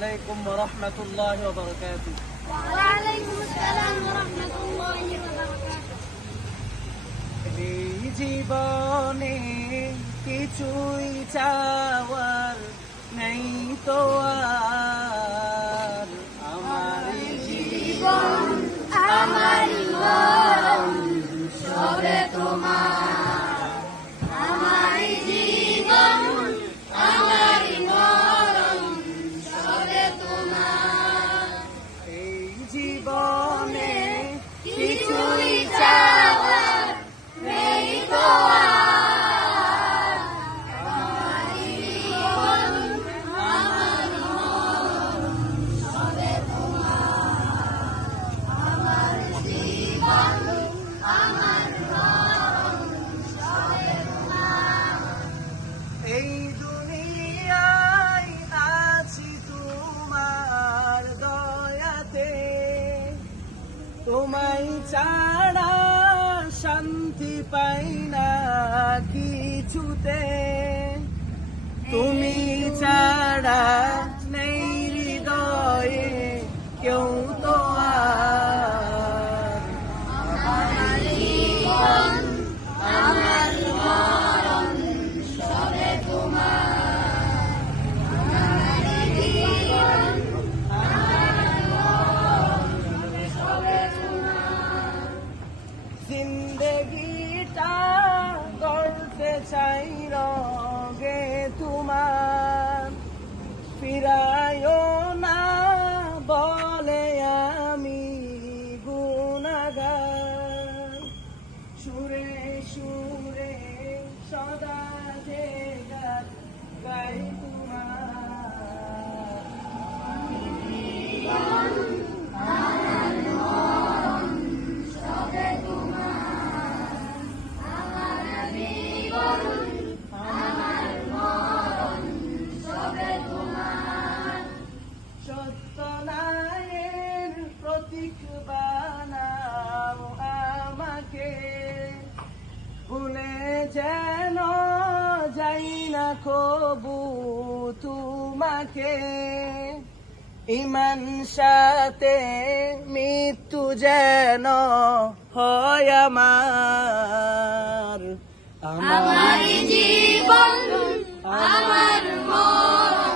আলাইকুম ওয়া রাহমাতুল্লাহি ওয়া বারাকাতুহু। ওয়া আলাইকুম আসসালাম ওয়া রাহমাতুল্লাহি ওয়া বারাকাতুহু। এই জীবনে কিছুই চাওয়ার নেই তো আর, আমার জীবন আমার মরণ সবে তোমার, আমার জীবন আমার মরণ সবে তোমার। এই জীবনে কিছুই চাওয়ার নেই তো আর, আমার জীবন আমার মরণ সবে তোমার, আমার জীবন আমার মরণ সবে তোমার। এই দুনিয়ায় আছি তোমার দয়াতে, তোমায় ছাড়া শান্তি পাই না কিছুতে, তুমি ছাড়া নেই হৃদয়ে কেউ তো আর, আমার জীবন আমার মরণ সবে তোমার, আমার জীবন আমার মরণ সবে তোমার। জিন্দগিটা গড়তে চাই রগে তোমার, ফিরায়ও না বলে আমি গুনাহগার, সুরে সুরে সদা যে গান গাই তোমার, আমার মরণ সবে তোমার, আমার জীবন আমার মরণ সবে তোমার। সত্যনায়ের প্রতীক বানাও আমাকে, ভুলে যেন যাই না কবু তোমাকে, ইমান সাথে মৃত্যু যেন হয় আমার, আমার জীবন আমার মরণ